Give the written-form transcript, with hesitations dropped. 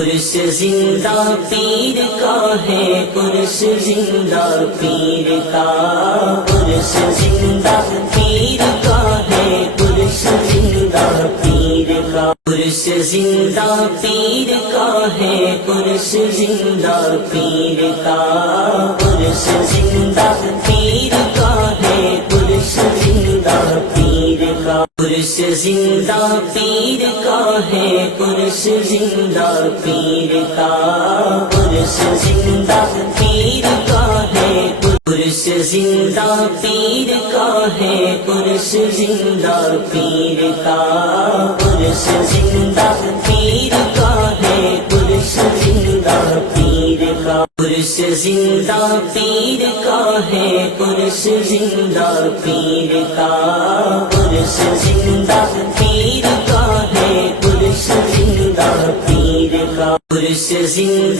عرس زندہ پیر کا ہے، عرس زندہ پیر کا، عرس زندہ پیر کا ہے، عرس زندہ پیر کا، عرس زندہ پیر کا ہے، عرس زندہ پیر کا، عرس زندہ پیر کا ہے، عرس زندہ پیر کا، عرس زندہ پیر کا ہے، عرس زندہ پیر کا، عرس زندہ پیر کا ہے، عرس زندہ پیر کا ہے، عرس زندہ پیر کا، عرس زندہ پیر کا ہے، عرس زندہ پیر کا، عرس زندہ پیر کا ہے، عرس زندہ پیر کا، عرس زندہ پیر کا ہے، عرس زندہ پیر کا، عرس زندہ